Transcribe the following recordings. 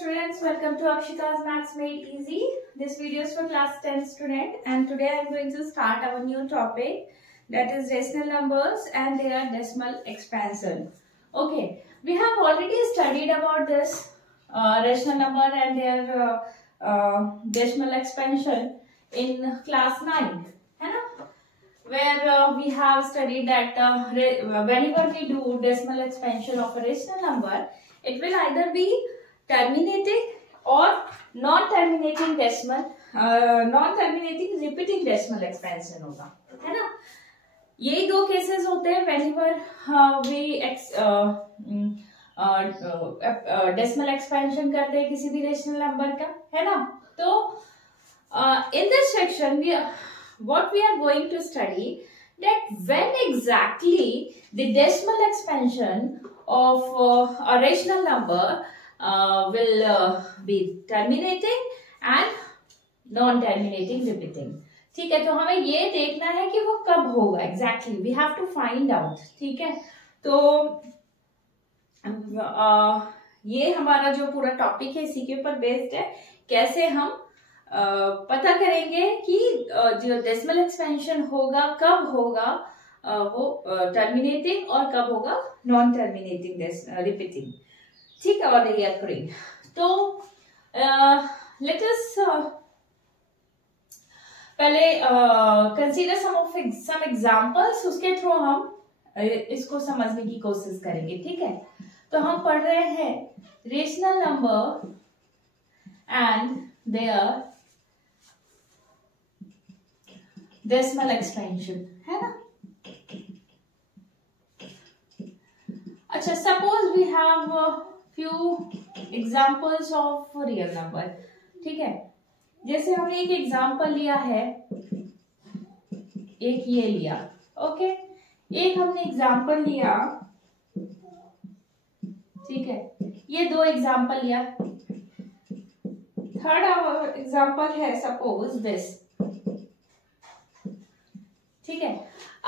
students, welcome to Akshita's Maths Made Easy. This video is for class 10 student and today I am going to start our new topic, that is rational numbers and their decimal expansion. Okay, we have already studied about this rational number and their decimal expansion in class 9, where we have studied that whenever we do decimal expansion of a rational number, it will either be terminating or non-terminating decimal, non-terminating repeating decimal expansion होगा, है ना. ये दो cases होते हैं whenever we decimal expansion करते हैं किसी भी rational number का, है ना. तो in this section what we are going to study that when exactly the decimal expansion of a rational number will be terminating and non-terminating repeating. ठीक है, तो हमें ये देखना है कि वो कब होगा exactly. We have to find out. ठीक है, तो ये हमारा जो पूरा टॉपिक है इसी के ऊपर बेस्ड है. कैसे हम पता करेंगे कि जो डेसिमल एक्सपेंशन होगा कब होगा वो टर्मिनेटिंग और कब होगा नॉन टर्मिनेटिंग रिपीटिंग. ठीक है, और रिकरिंग. तो लेट अस पहले कंसीडर सम एग्जांपल्स, उसके थ्रू हम इसको समझने की कोशिश करेंगे. ठीक है, तो हम पढ़ रहे हैं rational number and their decimal expansion, है ना. अच्छा, suppose we have few examples of real number. ठीक है, जैसे हमने एक एग्जाम्पल लिया है, एक ये लिया. ओके, एक हमने एग्जाम्पल लिया. ठीक है, ये दो एग्जाम्पल लिया. थर्ड एग्जाम्पल है सपोज दिस. ठीक है,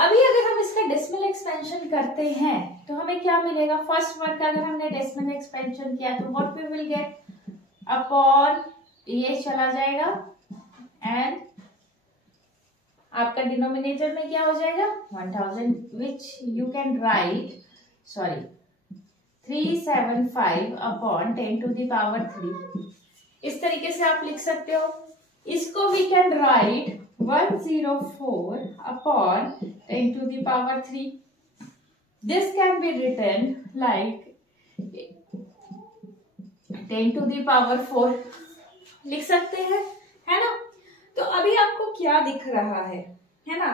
अभी अगर हम इसका डेसिमल एक्सपेंशन करते हैं तो हमें क्या मिलेगा. फर्स्ट वर्ड का अगर हमने डेसिमल एक्सपेंशन किया तो what we will get upon ये चला जाएगा एंड आपका डिनोमिनेटर में क्या हो जाएगा 1000, which you can write 375 upon 10 to the power 3. इस तरीके से आप लिख सकते हो. इसको we can write 104 upon 10 to the power 3. This can be written like 10 to the power 4 लिख सकते हैं, है ना. तो अभी आपको क्या दिख रहा है ना.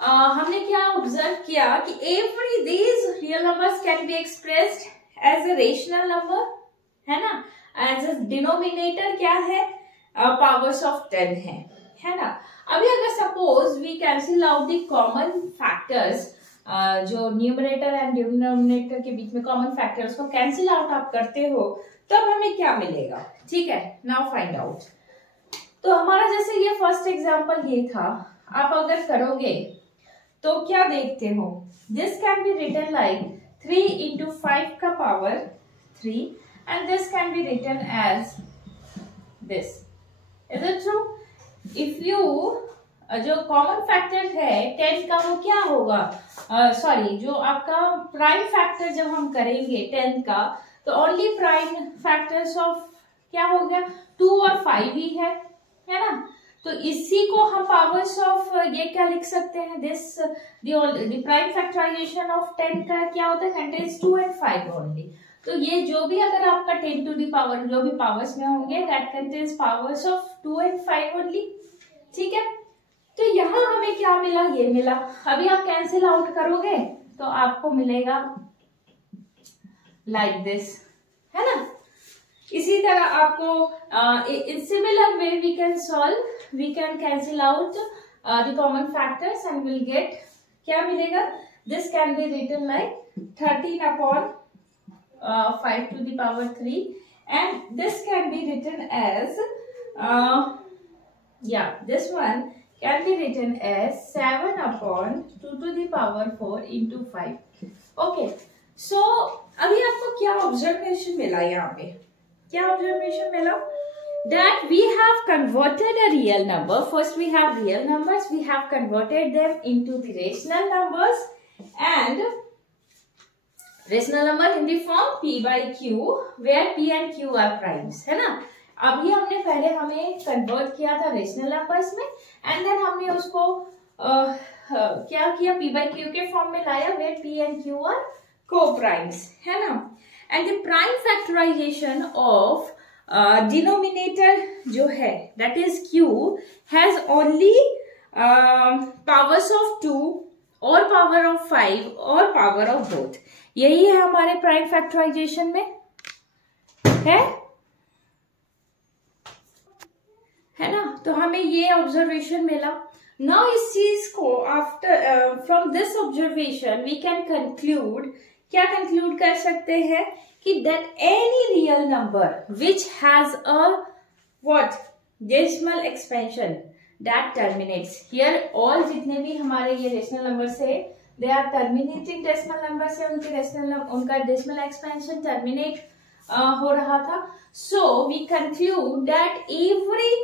हमने क्या ऑब्जर्व किया कि every these real numbers can be expressed as a rational number, है ना. एज ए डिनोमिनेटर क्या है पावर्स ऑफ 10 है ना. अभी अगर suppose we cancel out the common factors, जो न्यूमरेटर एंड डिनोमिनेटर के बीच में कॉमन फैक्टर्स को कैंसिल आउट आप करते हो तब हमें क्या मिलेगा. ठीक है, नाउ फाइंड आउट. तो हमारा जैसे ये फर्स्ट एग्जांपल ये था, आप अगर करोगे तो क्या देखते हो. This can be written like 3 into 5 का power 3 and this can be written as this. Is it true? If you जो कॉमन फैक्टर है 10 का वो क्या होगा, सॉरी जो आपका प्राइम फैक्टर जब हम करेंगे 10 का तो ओनली प्राइम फैक्टर्स ऑफ क्या हो गया 2 और 5 ही है ना. तो इसी को हम पावर्स ऑफ ये क्या लिख सकते हैं, this the prime factorization of 10 का क्या होता है, कंटेन्स 2 and 5 ओनली. तो ये जो भी अगर आपका 10 to the power जो भी पावर्स में होंगे that contains powers of 2 and 5 only. ठीक है, तो यहाँ हमें क्या मिला, ये मिला. अभी आप कैंसिल आउट करोगे तो आपको मिलेगा लाइक दिस, है ना. इसी तरह आपको in similar way we can solve, we can cancel out the common factors and will get क्या मिलेगा. This can be written like 13 upon 5 to the power 3 and this can be written as this one can be written as 7 upon 2 to the power 4 into 5. Okay, so अब observation मिला यहाँ पे, क्या observation मिला? That we have converted a real number. First we have real numbers, we have converted them into the rational numbers and rational number in the form p by q where p and q are primes, है ना। अभी हमने पहले हमें convert किया था rational numbers में and then हमने उसको क्या किया, p by q के फॉर्म में लाया where p and q are co-primes, है ना। And the prime factorization of denominator जो है that is q has only powers of 2 और पावर ऑफ 5 और पावर ऑफ बोथ। यही है हमारे प्राइम फैक्टराइजेशन में, है ना। तो हमें ये ऑब्जर्वेशन मिला। नाउ इस चीज को after from this observation we can conclude, क्या कंक्लूड कर सकते हैं कि that any real number which has a what decimal expansion that terminates here, all जितने भी हमारे ये रेशनल नंबर्स है they are terminating decimal numbers है, उनका डेसिमल एक्सपेंशन टर्मिनेट हो रहा था। So we conclude that every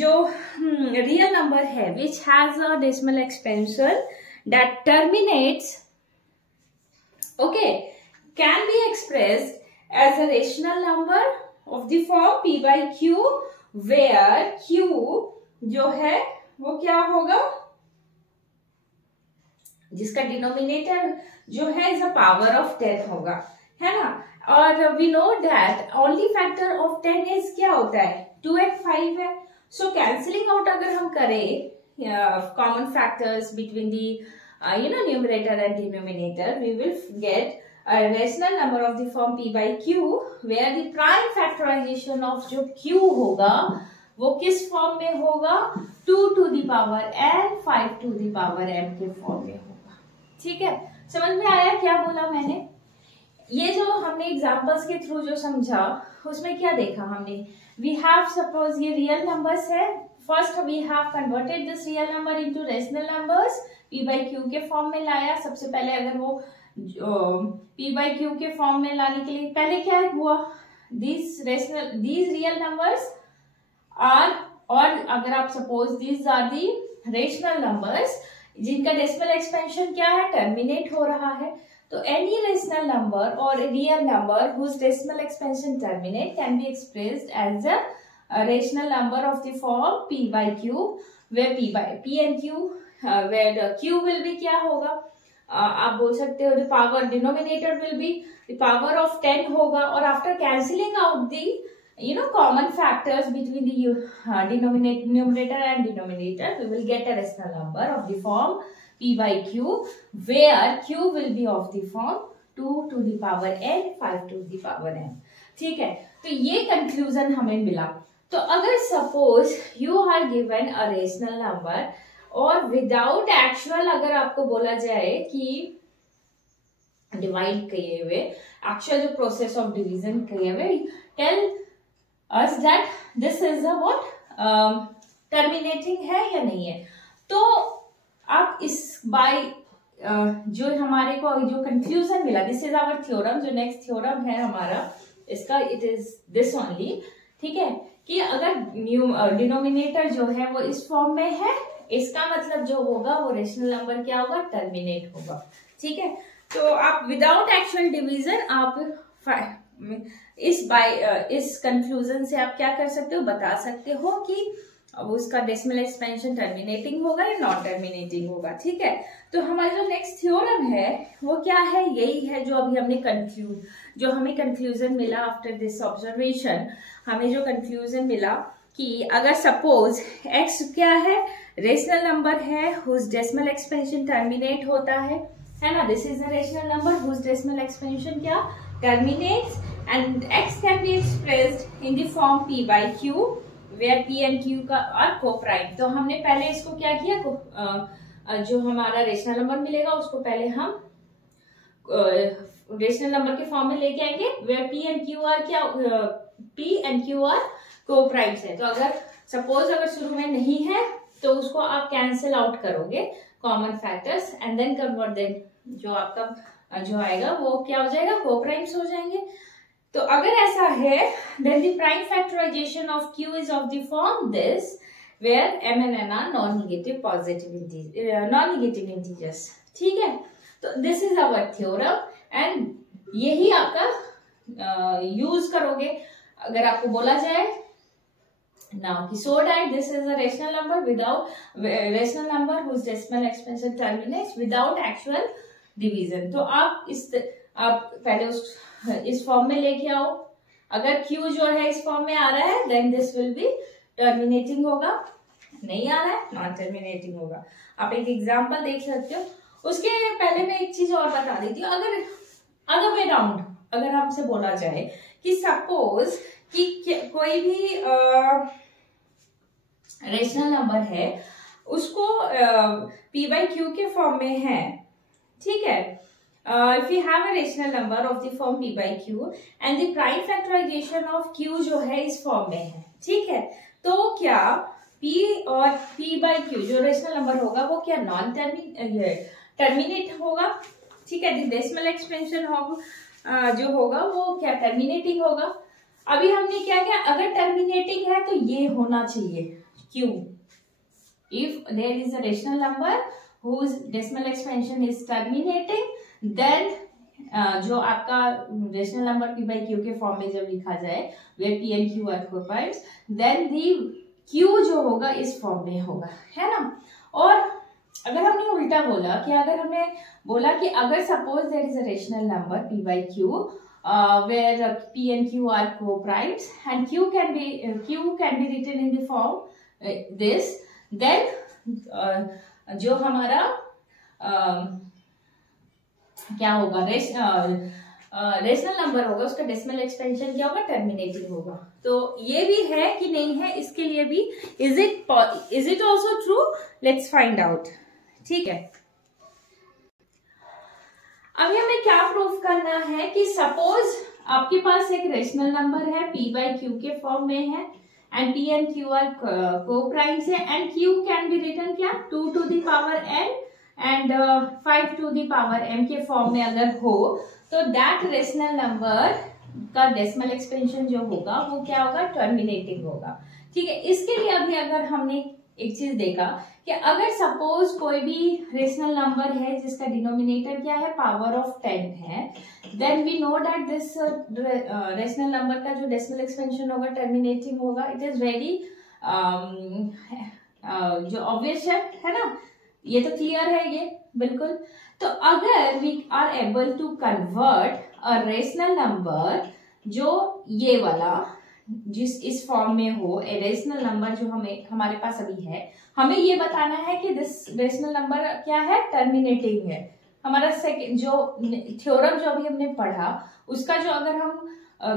जो रियल नंबर है which has a decimal expansion that terminates can be expressed as a rational number of the form p by q where q जो है वो क्या होगा, जिसका डिनोमिनेटर जो है इज अ पावर ऑफ 10 होगा, है ना। और we know that only factor of 10 is क्या होता है 2 and 5 है। सो कैंसिलिंग आउट अगर हम करें common factors between the numerator and denominator, we will get a rational number of the form p by q where the prime factorization of जो q होगा वो किस फॉर्म में होगा, 2 to the power n 5 to the power m के form में होगा। ठीक है, समझ में आया क्या बोला मैंने? ये जो हमने एग्जांपल्स के थ्रू जो समझा उसमें क्या देखा हमने, वी हैव सपोज ये रियल नंबर्स है, first we have converted this real number into rational numbers, p by q के फॉर्म में लाया। सबसे पहले अगर वो p by q के फॉर्म में लाने के लिए पहले क्या हुआ, these रियल नंबर्स आर, और अगर आप suppose these are the rational numbers जिनका डेसिमल एक्सपेंशन क्या है टर्मिनेट हो रहा है, तो एनी रेशनल नंबर और real number whose decimal expansion terminate can be expressed as a rational number of the form p by q where p and q where q will be क्या होगा, आप बोल सकते हो power denominator will be the power of 10 होगा, और after cancelling out the common factors between the numerator and denominator, we will get a rational number of the form p by q where q will be of the form 2 to the power n 5 to the power n। ठीक है, तो ये conclusion हमें मिला। तो अगर suppose you are given a rational number और without actual अगर आपको बोला जाए कि डिवाइड किए हुए, एक्चुअल जो प्रोसेस ऑफ डिवीजन किए हुए, tell us that this is a what terminating है या नहीं है। तो आप इस बाय जो हमारे को जो कंफ्यूजन मिला, दिस इज आवर थ्योरम, जो नेक्स्ट थ्योरम है हमारा इसका, इट इज दिस ओनली। ठीक है, कि अगर डिनोमिनेटर जो है वो इस फॉर्म में है, इसका मतलब जो होगा वो रेशनल नंबर क्या होगा, टर्मिनेट होगा। ठीक है, तो आप विदाउट एक्चुअल डिवीजन आप इस कंक्लूजन से आप क्या कर सकते हो, बता सकते हो कि अब उसका डेसिमल एक्सपेंशन टर्मिनेटिंग होगा या नॉन टर्मिनेटिंग होगा। ठीक है, तो हमारा जो नेक्स्ट थ्योरम है वो क्या है, यही है जो अभी हमने जो हमें कंक्लूजन मिला आफ्टर दिस ऑब्जर्वेशन, हमें जो कंक्लूजन मिला कि अगर सपोज x क्या है, रेशनल नंबर है हुज डेसिमल एक्सपेंशन टर्मिनेट होता है ना, this is the rational number whose decimal expansion क्या terminates, and x can be expressed in the form p by q where p and q का are co-prime। तो हमने पहले इसको क्या किया, जो हमारा रेशनल नंबर मिलेगा उसको पहले हम रेशनल नंबर के फॉर्म में लेके आएंगे where p and q are क्या, p and q are co-primes है। तो अगर सपोज अगर शुरू में नहीं है तो उसको आप कैंसिल आउट करोगे common factors and then convert then, जो आपका जो आएगा वो क्या हो जाएगा, को-प्राइम्स हो जाएंगे। तो अगर ऐसा है then the prime factorization of Q is of the form this where M and N are non-negative integers. ठीक है, तो this is our theorem and यही आपका यूज करोगे अगर आपको बोला जाए now कि so that this is a rational number whose decimal expansion terminates without actual division. तो आप पहले इस फॉर्म में लेके आओ. अगर Q जो है इस फॉर्म में आ रहा है then this will be terminating होगा, नहीं आ रहा है नॉन टर्मिनेटिंग होगा. आप एक एग्जांपल देख सकते हो. उसके पहले मैं एक चीज और बता देती हूँ. अगर अदर वे राउंड अगर हमसे बोला जाए कि सपोज कि कोई भी रेशनल नंबर है उसको p/q के फॉर्म में है, ठीक है. If we have a rational number of the form p/q and the prime factorization of q जो है इस फॉर्म में है, ठीक है, तो क्या p और p/q जो रेशनल नंबर होगा वो क्या नॉन टर्मिनेट होगा, ठीक है. डेसिमल एक्सपेंशन जो होगा वो क्या टर्मिनेटिंग होगा. अभी हमने क्या किया, अगर टर्मिनेटिंग है तो ये होना चाहिए q. If there is a rational number whose decimal expansion is terminating, then जो आपका रेशनल नंबर p/q के फॉर्म में जब लिखा जाए where p and q are coprimes, then the q जो होगा इस फॉर्म में होगा, है ना. और अगर हमने उल्टा बोला कि अगर हमने बोला कि अगर suppose there is a rational number p/q where p and q are coprimes and q can be written in the form this, then जो हमारा क्या होगा रेशनल नंबर होगा उसका डेसिमल एक्सपेंशन क्या होगा टर्मिनेटिंग होगा. तो ये भी है कि नहीं है, इसके लिए भी is it also true, let's find out. ठीक है, अभी हमें क्या प्रूफ करना है कि सपोज आपके पास एक रेशनल नंबर है p/q के फॉर्म में है and p and q are coprimes है and q can be written क्या 2 to the power n and 5 to the power m के फॉर्म में अगर हो तो दैट रेशनल नंबर का डेसिमल एक्सपेंशन जो होगा वो क्या होगा टर्मिनेटिंग होगा. ठीक है, इसके लिए अभी अगर हमने एक चीज देखा कि अगर सपोज कोई भी रेशनल नंबर है जिसका डिनोमिनेटर क्या है पावर ऑफ 10 है, then we know that this rational number का जो डेसिमल एक्सपेंशन होगा टर्मिनेटिंग होगा. इट इज वेरी जो ऑब्वियस है ना, ये तो क्लियर है ये बिल्कुल. तो अगर we are able to convert a rational number जो ये वाला जिस इस फॉर्म में हो, ए रेशनल नंबर जो हमारे पास अभी है, हमें ये बताना है कि दिस रेशनल नंबर क्या है टर्मिनेटिंग है. हमारा सेकंड जो थ्योरम जो अभी हमने पढ़ा उसका जो अगर हम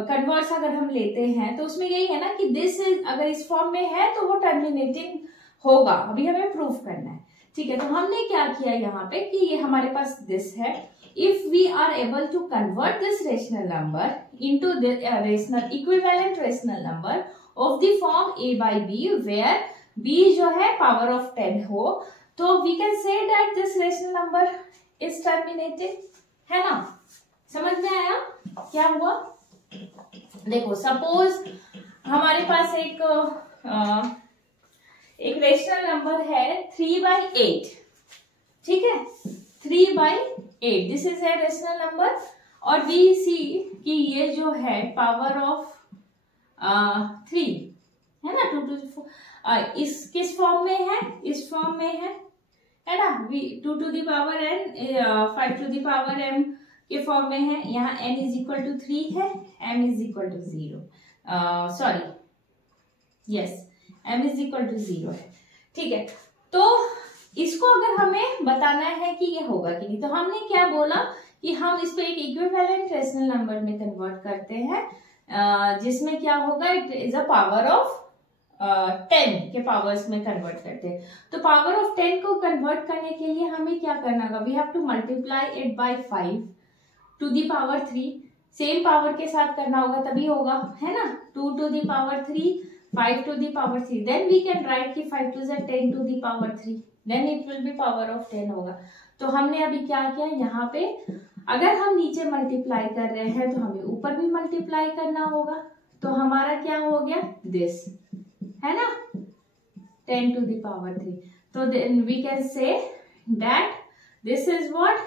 कन्वर्स अगर हम लेते हैं तो उसमें यही है ना कि दिस इज अगर इस फॉर्म में है तो वो टर्मिनेटिंग होगा. अभी हमें प्रूफ करना है. ठीक है, तो हमने क्या किया यहाँ पे कि ये हमारे पास दिस है. If we are able to convert this rational number into rational equivalent rational number of the form a/b where b जो है पावर ऑफ 10 हो, तो we can say that this rational number is terminated. है ना, समझ में आया क्या हुआ? देखो सपोज हमारे पास एक रेशनल नंबर है 3/8. ठीक है, 3/8 this is a rational number और वी सी कि ये जो है पावर ऑफ 3 है ना, 2 to the 4 इस किस फॉर्म में है, इस फॉर्म में है ना. 2 to the power n 5 to the power m के फॉर्म में है. यहाँ n इज इक्वल टू 3 है, m is equal to 0 sorry yes m is equal to 0 है. ठीक है, तो इसको अगर हमें बताना है कि ये होगा कि नहीं, तो हमने क्या बोला कि हम इसको एक इक्विवेलेंट रेशनल नंबर में कन्वर्ट करते हैं जिसमें क्या होगा it is a power of 10 के पावर्स में कन्वर्ट करते हैं. तो पावर ऑफ 10 को कन्वर्ट करने के लिए हमें क्या करना होगा, we have to multiply it by 5 to the power 3. Same power के साथ करना होगा तभी होगा, है ना. 2 to the power 3 5 to the power 3, then we can write कि 5 to the 10 to the power 3, then it will be power of 10 होगा. तो हमने अभी क्या किया यहाँ पे अगर हम नीचे मल्टीप्लाई कर रहे हैं तो हमें ऊपर भी मल्टीप्लाई करना होगा। तो हमारा क्या हो गया, दिस है ना, 10 to the power 3। तो then we can say that this is what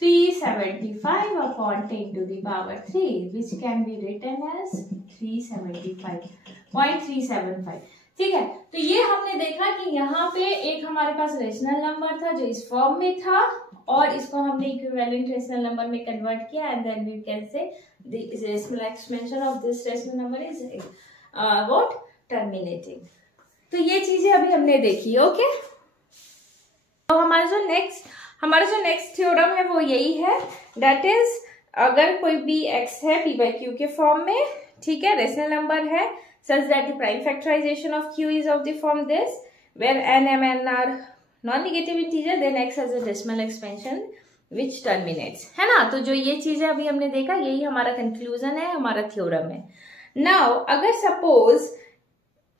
375 upon 10 to the power 3, which can be written as 375.375। ठीक है, तो ये हमने देखा कि यहाँ पे एक हमारे पास रेशनल नंबर था जो इस फॉर्म में था और इसको हमने इक्विवेलेंट रेशनल नंबर में कन्वर्ट किया and then we can say the rational expansion of this rational number is what, terminating. तो ये चीजें अभी हमने देखी। ओके, तो हमारा जो नेक्स्ट थ्योरम है वो यही है, दैट इज अगर कोई भी x है p by q के फॉर्म में, ठीक है, रेशनल नंबर है such that the prime factorization of q is of the form this, where n, m, n are non-negative integer, then x has a decimal expansion which terminates, है ना। तो जो ये चीजें अभी हमने देखा यही हमारा कंक्लूजन है, हमारा थ्योरम है। नाउ अगर सपोज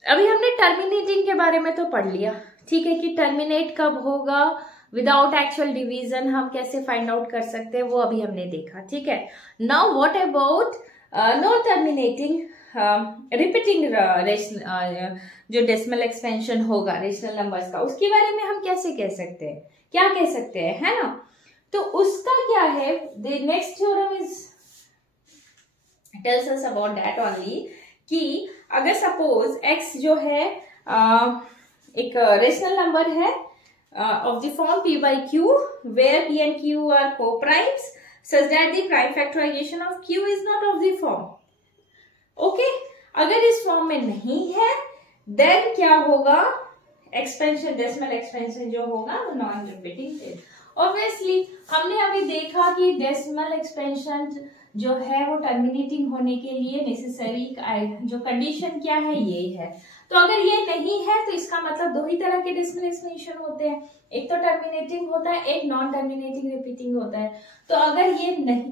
अभी हमने टर्मिनेटिंग के बारे में तो पढ़ लिया, ठीक है, कि टर्मिनेट कब होगा, विदाउट एक्चुअल डिवीजन हम कैसे फाइंड आउट कर सकते हैं वो अभी हमने देखा, ठीक है। Now what about non terminating repeating जो डेसिमल एक्सपेंशन होगा रेशनल नंबर्स का, उसके बारे में हम कैसे कह सकते हैं, क्या कह सकते हैं, है ना। तो उसका क्या है, the next theorem is tells us about that only, कि अगर सपोज x जो है एक रेशनल नंबर है of the form p by q, where p and q are co-primes, such that the prime factorization of q is not of the form। Okay, अगर इस form में नहीं है देन क्या होगा, एक्सपेंशन, डेसिमल एक्सपेंशन जो होगा वो नॉन रिपीटिंग है। ऑब्वियसली हमने अभी देखा कि डेसिमल एक्सपेंशन जो है वो टर्मिनेटिंग होने के लिए नेसेसरी जो कंडीशन क्या है, ये है। तो अगर ये नहीं है तो इसका मतलब दो ही तरह के डेसिमल एक्सपेंशन होते हैं, एक तो टर्मिनेटिंग होता है, एक नॉन टर्मिनेटिंग रिपीटिंग होता है। तो अगर ये नहीं,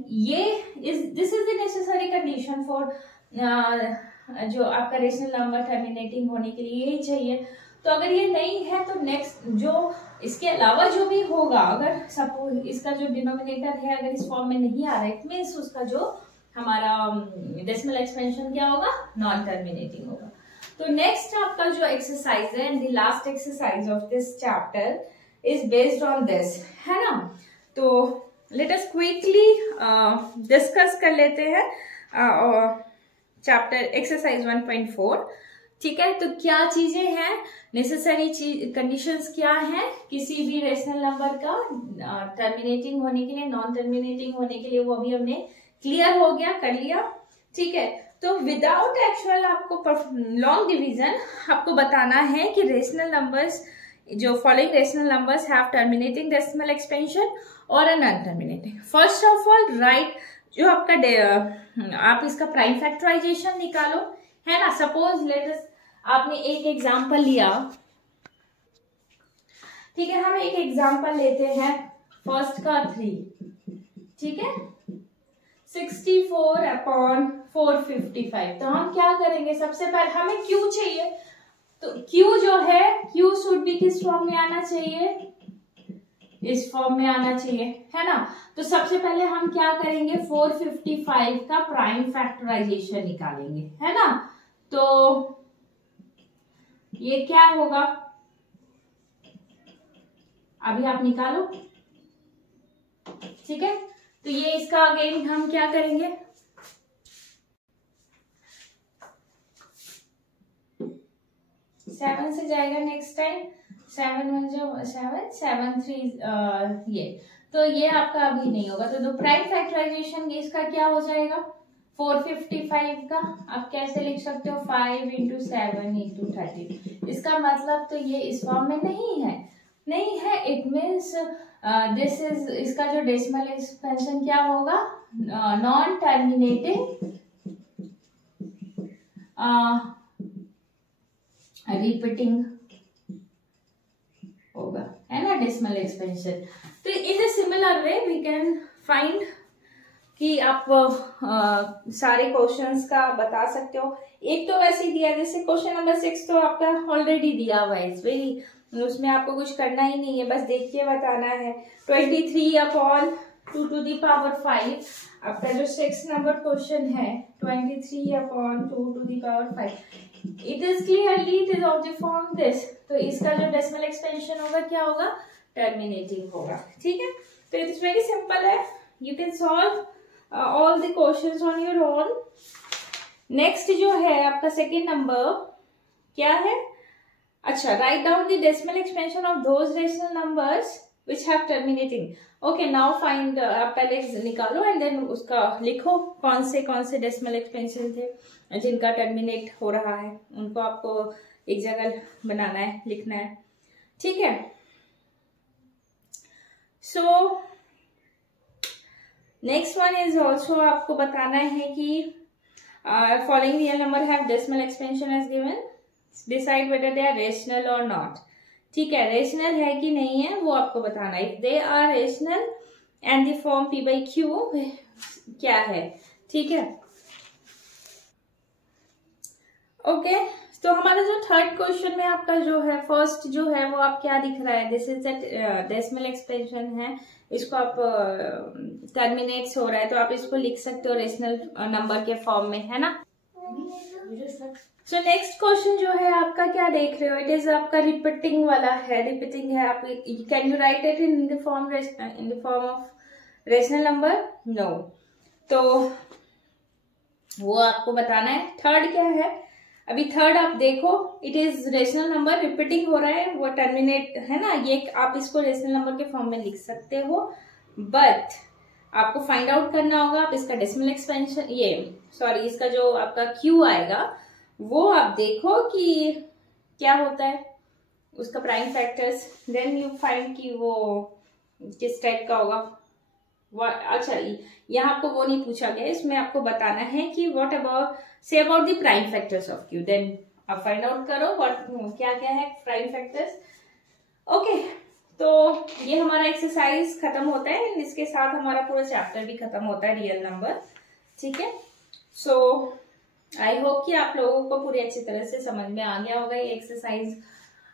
this is the necessary condition for जो आपका रेशनल नंबर टर्मिनेटिंग होने के लिए यही चाहिए। तो अगर ये नहीं है तो नेक्स्ट जो इसके अलावा जो भी होगा, अगर सपोज इसका जो डिनोमिनेटर है अगर इस फॉर्म में नहीं आ रहा है, इट मीन्स उसका जो हमारा डेसिमल एक्सपेंशन क्या होगा, नॉन टर्मिनेटिंग होगा। तो नेक्स्ट आपका जो एक्सरसाइज है and the last exercise of this chapter is based on this, है ना। तो लेट अस क्विकली डिस्कस कर लेते हैं चैप्टर एक्सरसाइज 1.4, ठीक है। तो क्या चीजें हैं, नेसेसरी कंडीशंस क्या हैं किसी भी रेशनल नंबर का टर्मिनेटिंग होने के लिए, नॉन टर्मिनेटिंग होने के लिए, वो अभी हमने क्लियर हो गया, कर लिया, ठीक है। तो विदाउट एक्चुअल आपको लॉन्ग डिवीजन आपको बताना है कि रेशनल नंबर्स, जो following rational numbers have terminating decimal expansion और a non terminating. First of all right, जो आपका आप इसका प्राइम फैक्टराइजेशन निकालो, है ना। सपोज लेट अस, आपने एक एग्जांपल लिया, ठीक है, हम एक एग्जांपल लेते हैं फर्स्ट का 3, ठीक है, 64 अपॉन 455। तो हम क्या करेंगे, सबसे पहले हमें Q चाहिए, तो Q जो है Q शुड भी किस फॉर्म में आना चाहिए, इस फॉर्म में आना चाहिए, है ना। तो सबसे पहले हम क्या करेंगे, 455 का प्राइम फैक्टराइजेशन निकालेंगे, है ना। तो ये क्या होगा, अभी आप निकालो, ठीक है। तो ये इसका अगेन हम क्या करेंगे, 7 से जाएगा नेक्स्ट टाइम, 7 1 7 7 3 ये, तो ये आपका अभी नहीं होगा। तो प्राइम फैक्टराइजेशन इसका क्या हो जाएगा, 455 का आप कैसे लिख सकते हो, 5 × 7 × 30। इसका मतलब तो ये इस फॉर्म में नहीं है, इट मीन्स दिस इज, इसका जो डेसिमल एक्सपेंशन क्या होगा, नॉन टर्मिनेटिंग रिपीटिंग होगा, है ना, डेसिमल एक्सपेंशन। तो in a similar way we can find कि आप सारे क्वेश्चंस का बता सकते हो। एक तो वैसे ही दिया, जैसे क्वेश्चन नंबर 6 तो आपका ऑलरेडी दिया हुआ है, इट्स वेरी, उसमें आपको कुछ करना ही नहीं है, बस देख के बताना है। 23/2 to the power 5 आपका जो 6 नंबर क्वेश्चन है, 23/2 to the power 5, it is clearly it is of the form this. तो इसका जो डेसिमल एक्सपेंशन होगा क्या होगा, टर्मिनेटिंग होगा। ठीक है, तो इट इज वेरी सिंपल है, you can solve all the questions on your own. Next जो है आपका सेकेंड नंबर क्या है, अच्छा, write down the decimal expansion of those rational numbers which have terminating. Okay, now find, आप पहले निकालो एंड देन उसका लिखो कौन से डेसिमल एक्सपेंशन थे जिनका टर्मिनेट हो रहा है, उनको आपको एक जगह बनाना है, लिखना है। ठीक है, so next one is also आपको बताना है कि following real number have decimal expansion as given, decide whether they are rational और नॉट। ठीक है, रेशनल है कि नहीं है वो आपको बताना है। If they are rational and the form p/q क्या है। ठीक है, ओके, तो हमारा जो थर्ड क्वेश्चन में आपका जो है फर्स्ट जो है वो आप क्या दिख रहा है, दिस इज डेसिमल एक्सपेंशन है, इसको आप टर्मिनेट्स हो रहा है तो आप इसको लिख सकते हो रेशनल नंबर के फॉर्म में, है ना। सो नेक्स्ट क्वेश्चन जो है आपका क्या देख रहे हो, इट इज आपका रिपीटिंग वाला है, रिपीटिंग है। आप can you write it in the form of rational number, no, तो वो आपको बताना है। थर्ड क्या है, अभी थर्ड आप देखो, it is rational number, repeating हो रहा है, वो टर्मिनेट है ना, ये आप इसको रेशनल नंबर के फॉर्म में लिख सकते हो, बट आपको फाइंड आउट करना होगा आप इसका डेसिमल एक्सपेंशन, इसका जो आपका क्यू आएगा वो आप देखो कि क्या होता है उसका prime factors, then you find कि वो किस टाइप का होगा। अच्छा, यहाँ आपको वो नहीं पूछा गया, इसमें आपको बताना है कि what about say about the prime factors of Q, then आप फाइंड आउट करो क्या क्या है प्राइम फैक्टर्स। ओके, तो ये हमारा एक्सरसाइज खत्म होता है, इसके साथ हमारा पूरा चैप्टर भी खत्म होता है रियल नंबर। ठीक है, सो आई होप कि आप लोगों को पूरी अच्छी तरह से समझ में आ गया होगा ये एक्सरसाइज।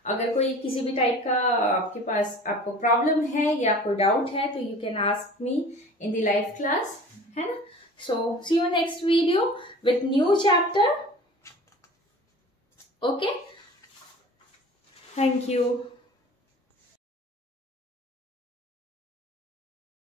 अगर कोई किसी भी टाइप का आपके पास आपको प्रॉब्लम है या कोई डाउट है तो you can ask me in the live class, है ना। So see you next video with new chapter. Okay, thank you.